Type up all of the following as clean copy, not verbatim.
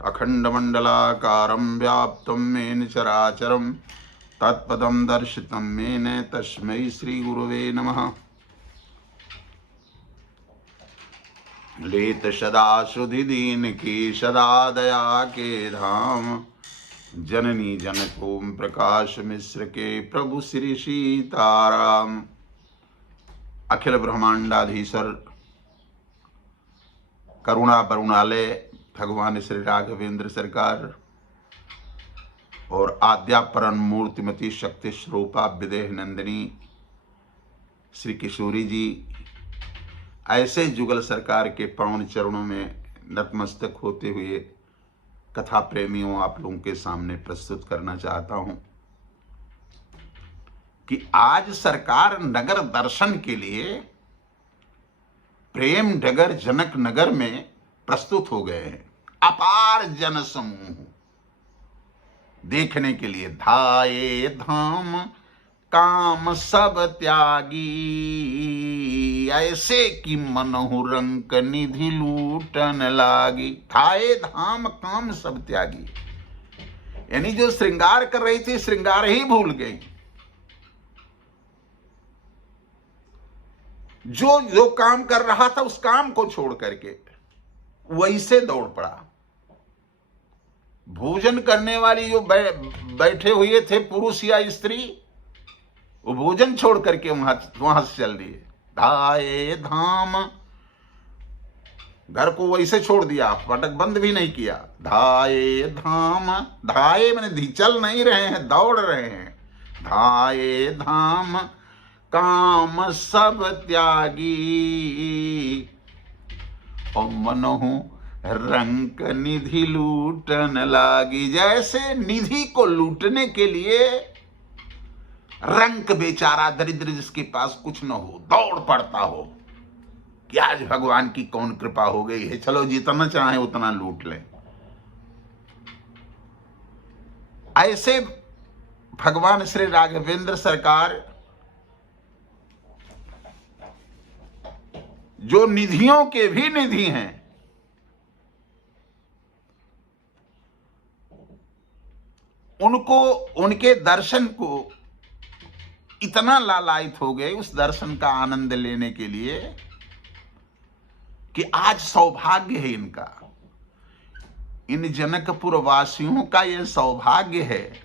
अखंडमंडलाकारं व्याप्तं येन चराचरं तत्पदं दर्शितं येन तस्मै श्रीगुरवे नमः। लेत सदा सुधि दीन की सदा दया के धाम, जननी जनकों प्रकाश मिश्र के प्रभु श्री सीताराम। अखिल ब्रह्मांडाधीश्वर करुणा बरुणालय भगवान श्री राघवेंद्र सरकार और आद्यापरन मूर्तिमती शक्ति स्वरूपा विदेह नंदिनी श्री किशोरी जी ऐसे जुगल सरकार के पावन चरणों में नतमस्तक होते हुए कथा प्रेमियों आप लोगों के सामने प्रस्तुत करना चाहता हूं कि आज सरकार नगर दर्शन के लिए प्रेम नगर जनक नगर में प्रस्तुत हो गए हैं। अपार जन समूह देखने के लिए धाये धाम काम सब त्यागी, ऐसे कि मनहु रंक निधि लूटन लागी। धाये धाम काम सब त्यागी, यानी जो श्रृंगार कर रही थी श्रृंगार ही भूल गई। जो काम कर रहा था उस काम को छोड़ करके वही से दौड़ पड़ा। भोजन करने वाली जो बैठे हुए थे पुरुष या स्त्री, वो भोजन छोड़ करके वहां से चल दिए। धाये धाम, घर को वैसे छोड़ दिया, फाटक बंद भी नहीं किया। धाये धाम, धाये मैंने चल नहीं रहे हैं, दौड़ रहे हैं। धाये धाम काम सब त्यागी, और मनहु रंक निधि लूटन लागी। जैसे निधि को लूटने के लिए रंक बेचारा दरिद्र जिसके पास कुछ न हो दौड़ पड़ता हो कि आज भगवान की कौन कृपा हो गई है, चलो जितना चाहे उतना लूट लें। ऐसे भगवान श्री राघवेंद्र सरकार जो निधियों के भी निधि हैं, उनको उनके दर्शन को इतना लालायित हो गए उस दर्शन का आनंद लेने के लिए कि आज सौभाग्य है इनका, इन जनकपुर वासियों का यह सौभाग्य है।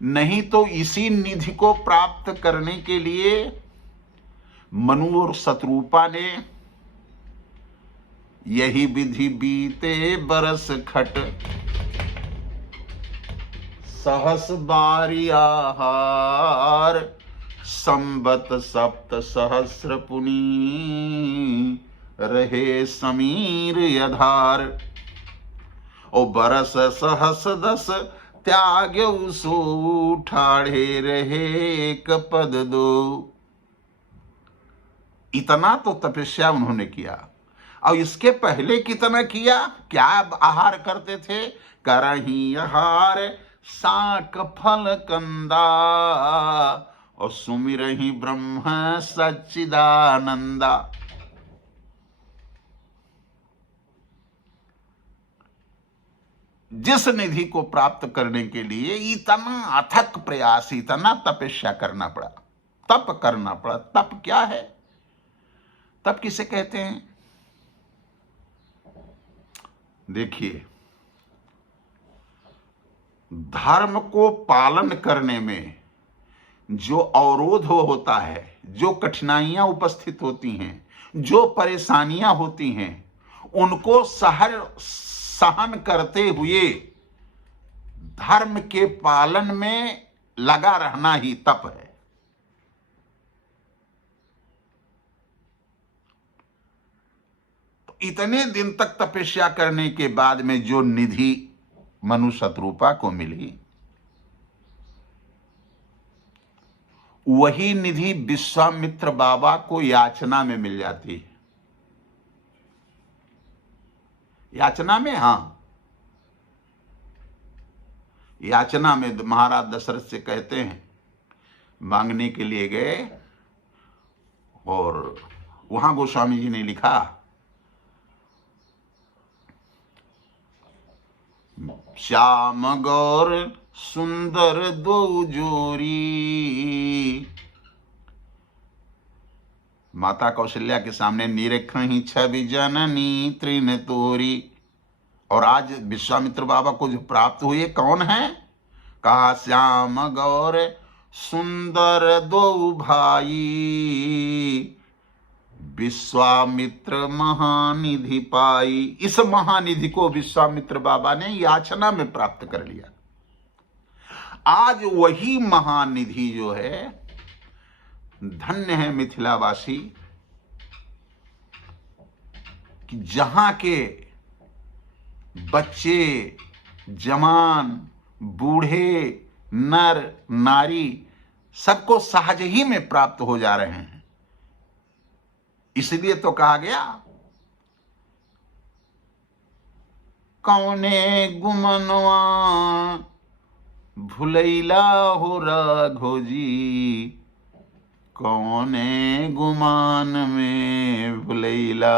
नहीं तो इसी निधि को प्राप्त करने के लिए मनु और शत्रुपा ने यही विधि बीते बरस खट, सहस बारी आहार, संबत सप्त सहस्र पुनी, रहे समीर यधार। ओ बरस सहस दस त्याग्यउ सो, ठाढ़े रहे एक पद दो। इतना तो तपस्या उन्होंने किया, और इसके पहले कितना किया, क्या आहार करते थे। करही आहार साक फल कंदा, और सुमिरहि ब्रह्म सच्चिदानंदा। जिस निधि को प्राप्त करने के लिए इतना अथक प्रयास, इतना तपस्या करना पड़ा, तप करना पड़ा। तप क्या है, तप किसे कहते हैं। देखिए, धर्म को पालन करने में जो अवरोध होता है, जो कठिनाइयां उपस्थित होती हैं, जो परेशानियां होती हैं, उनको सहन करते हुए धर्म के पालन में लगा रहना ही तप है। तो इतने दिन तक तपस्या करने के बाद में जो निधि मनु शत्रुपा को मिली, वही निधि विश्वामित्र बाबा को याचना में मिल जाती है। याचना में, हाँ, याचना में महाराज दशरथ से कहते हैं, मांगने के लिए गए, और वहां गोस्वामी जी ने लिखा श्याम गौर सुंदर दो जोरी। माता कौशल्या के सामने निरखहि छवि जननी तृण तोरी। और आज विश्वामित्र बाबा को जो प्राप्त हुए कौन है? कहा श्याम गौर सुंदर दो भाई, विश्वामित्र महानिधि पाई। इस महानिधि को विश्वामित्र बाबा ने याचना में प्राप्त कर लिया। आज वही महानिधि जो है, धन्य है मिथिलावासी कि जहां के बच्चे, जवान, बूढ़े, नर नारी सबको सहज ही में प्राप्त हो जा रहे हैं। इसलिए तो कहा गया, कौने गुमनवा भुलैला हो राघो जी, कौने गुमान में भुलैला।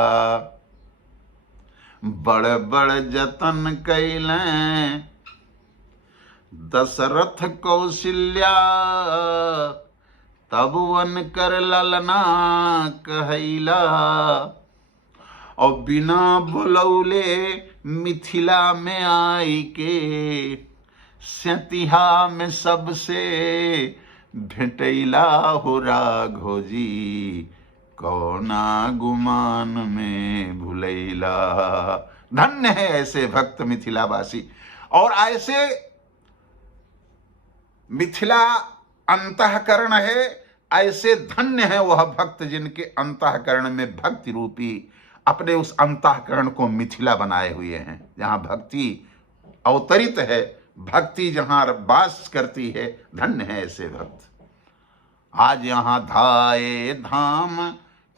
बड़ बड़ जतन कैलें दशरथ कौशल्या, तब वन कर ललना कहैला। और बिना बुलौले मिथिला में आई के, सतिहा में सबसे भेटैला हो राघो जी, कौना गुमान में भुलैला। धन्य है ऐसे भक्त मिथिलावासी। और ऐसे मिथिला अंतःकरण है, ऐसे धन्य है वह भक्त जिनके अंतःकरण में भक्ति रूपी अपने उस अंतःकरण को मिथिला बनाए हुए हैं, जहां भक्ति अवतरित है, भक्ति जहां वास करती है। धन्य है ऐसे भक्त। आज यहां धाये धाम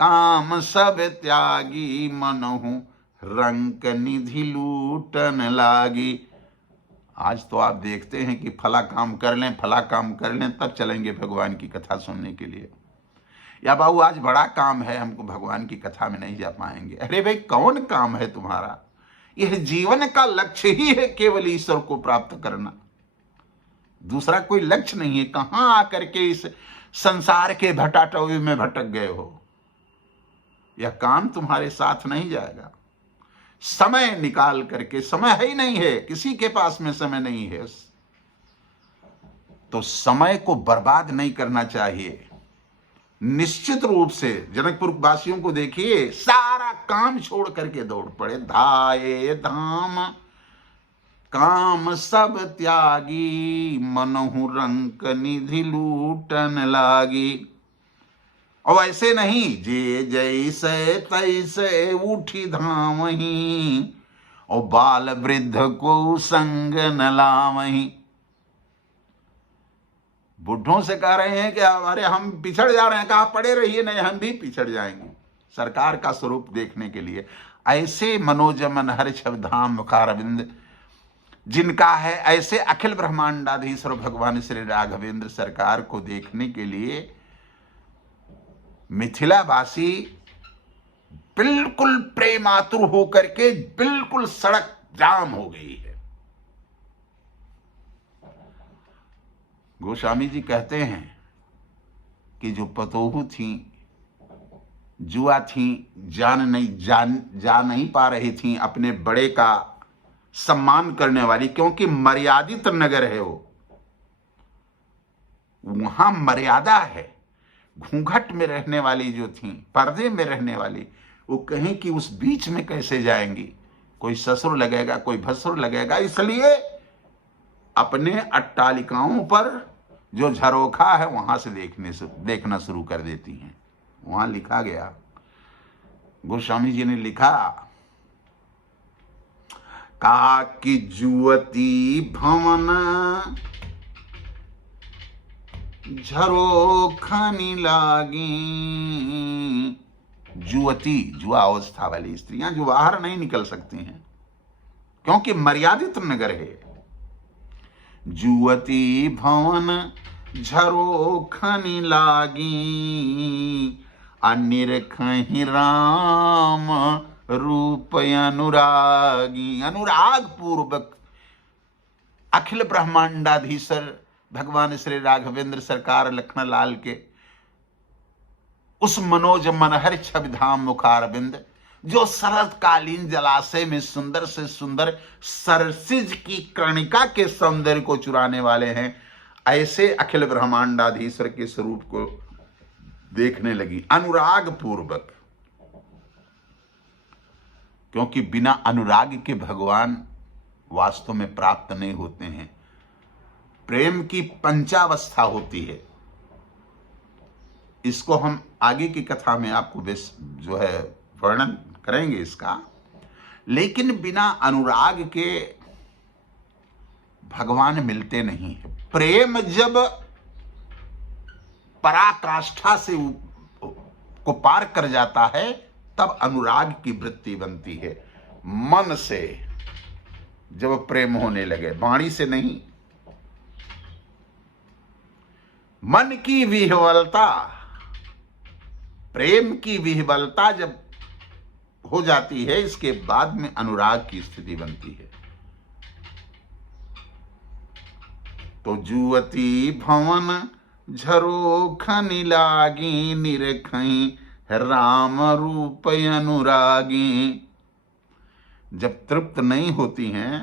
काम सब त्यागी, मनहु रंक निधि लूटन लागी। आज तो आप देखते हैं कि फला काम कर लें, फला काम कर लें, तब चलेंगे भगवान की कथा सुनने के लिए। या बाबू आज बड़ा काम है, हमको भगवान की कथा में नहीं जा पाएंगे। अरे भाई कौन काम है तुम्हारा? यह जीवन का लक्ष्य ही है, केवल ईश्वर को प्राप्त करना, दूसरा कोई लक्ष्य नहीं है। कहां आकर के इस संसार के भटाटोई में भटक गए हो? यह काम तुम्हारे साथ नहीं जाएगा। समय निकाल करके, समय है ही नहीं है, किसी के पास में समय नहीं है, तो समय को बर्बाद नहीं करना चाहिए। निश्चित रूप से जनकपुर वासियों को देखिए, सारा काम छोड़ करके दौड़ पड़े। धाये धाम काम सब त्यागी, मनहु रंक निधि लूटन लागी। और ऐसे नहीं, जे जैसे तैसे उठी धामही, और बाल वृद्ध को संग न लावही। बुढ़ों से कह रहे हैं कि अरे हम पिछड़ जा रहे हैं, कहा पड़े रहिए, नहीं हम भी पिछड़ जाएंगे सरकार का स्वरूप देखने के लिए। ऐसे मनोजमन हर छव धाम मुखारविंद जिनका है, ऐसे अखिल ब्रह्मांडाधीश्वर भगवान श्री राघवेंद्र सरकार को देखने के लिए मिथिलावासी बिल्कुल प्रेमातुर होकर के बिल्कुल सड़क जाम हो गई है। गोस्वामी जी कहते हैं कि जो पतोहू थी, जुआ थी, जा नहीं पा रही थी अपने बड़े का सम्मान करने वाली, क्योंकि मर्यादित नगर है वो, वहां मर्यादा है। घूंघट में रहने वाली जो थी, पर्दे में रहने वाली, वो कहीं कि उस बीच में कैसे जाएंगी? कोई ससुर लगेगा, कोई भसुर लगेगा, इसलिए अपने अट्टालिकाओं पर जो झरोखा है वहां से देखना शुरू कर देती हैं। वहां लिखा गया, गोस्वामी जी ने लिखा, कहा कि जुवती भवन झरोखनी लागी। जुवती, जुआ अवस्था वाली स्त्रियां जो बाहर नहीं निकल सकती हैं, क्योंकि मर्यादित नगर है। जुवती भवन झरोखनी लागी, अनिरखहि राम रूप अनुरागी। अनुराग पूर्वक अखिल ब्रह्मांडाधीश्वर भगवान श्री राघवेंद्र सरकार लखनलाल के उस मनोज मनहर छविधाम मुखारबिंद, जो शरतकालीन जलाशय में सुंदर से सुंदर सरसिज की कर्णिका के सौंदर्य को चुराने वाले हैं, ऐसे अखिल ब्रह्मांडाधीश्वर के स्वरूप को देखने लगी अनुराग पूर्वक। क्योंकि बिना अनुराग के भगवान वास्तव में प्राप्त नहीं होते हैं। प्रेम की पंचावस्था होती है, इसको हम आगे की कथा में आपको जो है वर्णन करेंगे इसका। लेकिन बिना अनुराग के भगवान मिलते नहीं है। प्रेम जब पराकाष्ठा से को पार कर जाता है तब अनुराग की वृत्ति बनती है। मन से जब प्रेम होने लगे, वाणी से नहीं। मन की विह्वलता, प्रेम की विह्वलता जब हो जाती है, इसके बाद में अनुराग की स्थिति बनती है। तो जुवती भवन झरोखनि लागी, निरखई राम रूप अनुरागी। जब तृप्त नहीं होती हैं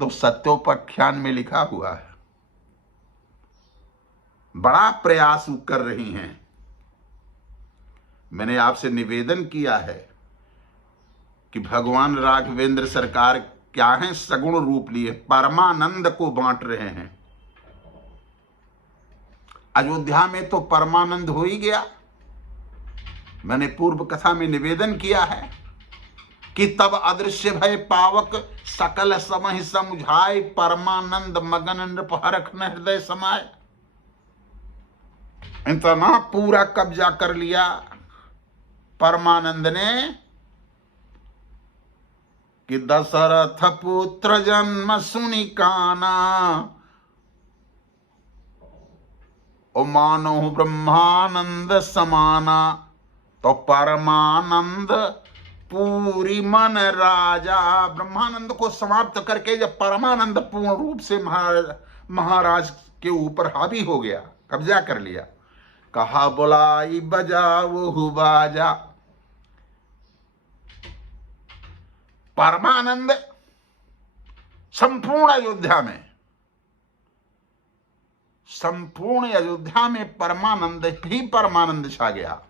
तो सत्योपाख्यान में लिखा हुआ है, बड़ा प्रयास कर रही हैं। मैंने आपसे निवेदन किया है कि भगवान राघवेंद्र सरकार क्या है, सगुण रूप लिए परमानंद को बांट रहे हैं। अयोध्या में तो परमानंद हो ही गया। मैंने पूर्व कथा में निवेदन किया है कि तब अदृश्य भय पावक, सकल समहि समुझाय, परमानंद मगन नृप हरख न हृदय समाय। इतना पूरा कब्जा कर लिया परमानंद ने कि दशरथ पुत्र जन्म सुनि काना, ओ मानो ब्रह्मानंद समाना। तो परमानंद पूरी मन राजा, ब्रह्मानंद को समाप्त करके जब परमानंद पूर्ण रूप से महाराज के ऊपर हावी हो गया, कब्जा कर लिया, कहा बुलाई बजाओ बाजा। परमानंद संपूर्ण अयोध्या में परमानंद ही परमानंद छा गया।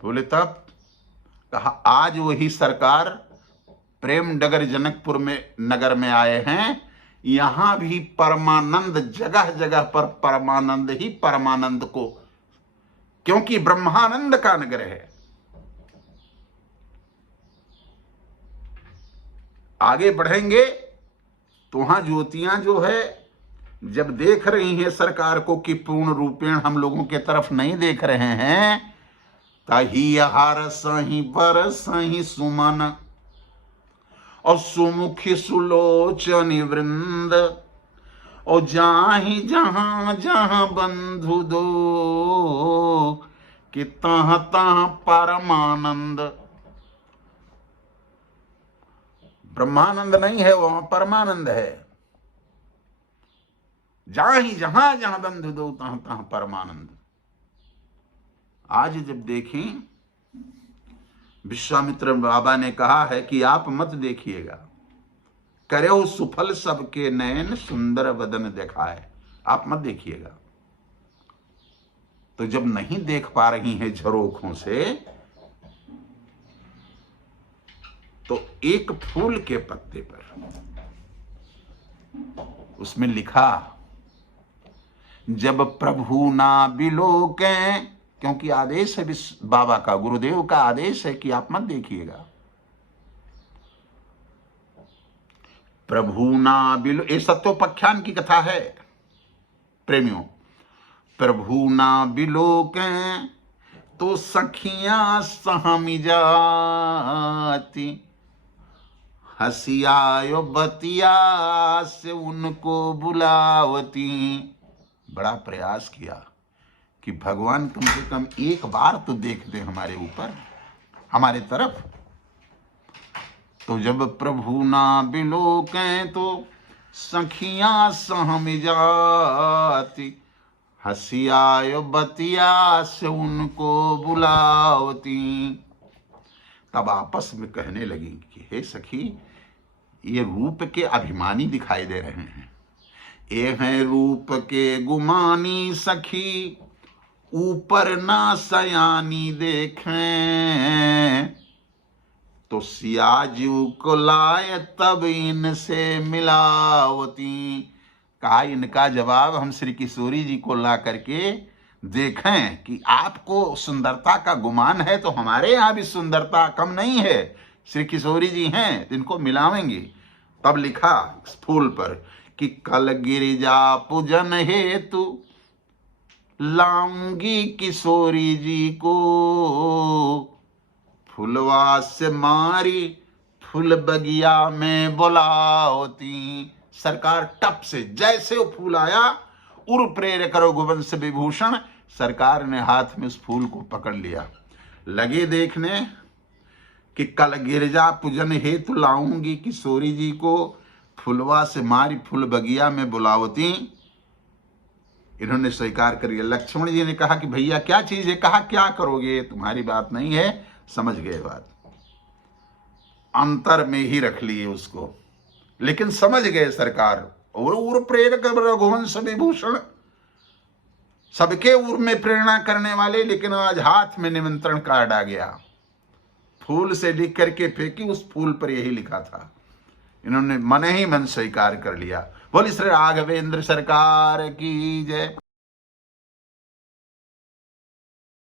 बोले तब कहा आज वही सरकार प्रेम नगर जनकपुर में नगर में आए हैं, यहां भी परमानंद, जगह जगह पर परमानंद ही परमानंद को, क्योंकि ब्रह्मानंद का नगर है। आगे बढ़ेंगे तो वहां ज्योतियां जो है जब देख रही हैं सरकार को कि पूर्ण रूपेण हम लोगों के तरफ नहीं देख रहे हैं, तही हर सही बर सही सुमन, और सुमुखी सुलोचनी वृंद, और जाहि जहां जहां बंधु दो, कि तह तह परमानंद। ब्रह्मानंद नहीं है, वहां परमानंद है। जाहि जहां जहां बंधु दो, तह तह परमानंद। आज जब देखें, विश्वामित्र बाबा ने कहा है कि आप मत देखिएगा, करो सुफल सबके नयन, सुंदर वदन दिखाए, आप मत देखिएगा। तो जब नहीं देख पा रही हैं झरोखों से, तो एक फूल के पत्ते पर उसमें लिखा, जब प्रभु ना बिलोकें, क्योंकि आदेश है बाबा का, गुरुदेव का आदेश है कि आप मत देखिएगा। प्रभु ना बिलो, ये सत्योपाख्यान की कथा है प्रेमियों। प्रभु ना बिलोकें तो सखियां सहमी जाती, हसियायो बतिया से उनको बुलावती। बड़ा प्रयास किया कि भगवान कम से कम एक बार तो देख दे हमारे ऊपर। हमारे तरफ। तो जब प्रभु ना बिलोकें तो सखियां सहम जाती, हसिया बतिया से उनको बुलावती। तब आपस में कहने लगी कि हे सखी, ये रूप के अभिमानी दिखाई दे रहे हैं, ये हैं रूप के गुमानी सखी, ऊपर ना सयानी देखें, तो सियाजू को लाए तब इनसे मिलावती। कहा इनका जवाब हम श्री किशोरी जी को ला करके देखें कि आपको सुंदरता का गुमान है तो हमारे यहाँ भी सुंदरता कम नहीं है, श्री किशोरी जी हैं, इनको मिलावेंगे। तब लिखा इस फूल पर कि कल गिरिजा पूजन हेतु लाऊंगी किशोरी जी को, फुलवा से मारी फूल बगिया में बुलावती। सरकार टप से जैसे वो फूल आया, उर प्रेरक रघुवंश विभूषण, सरकार ने हाथ में उस फूल को पकड़ लिया, लगे देखने कि कल गिरजा पूजन हेतु लाऊंगी किशोरी जी को, फुलवा से मारी फूल बगिया में बुलावती। इन्होंने स्वीकार कर लिया। लक्ष्मण जी ने कहा कि भैया क्या चीज है? कहा क्या करोगे, तुम्हारी बात नहीं है। समझ गए बात, अंतर में ही रख लिए उसको, लेकिन समझ गए सरकार। और उर प्रेरक रघुवंश विभूषण, सबके उर में प्रेरणा करने वाले, लेकिन आज हाथ में निमंत्रण कार्ड आ गया, फूल से लिख करके फेंकी, उस फूल पर यही लिखा था। इन्होंने मन ही मन स्वीकार कर लिया। बोली श्री राघवेंद्र सरकार की जय।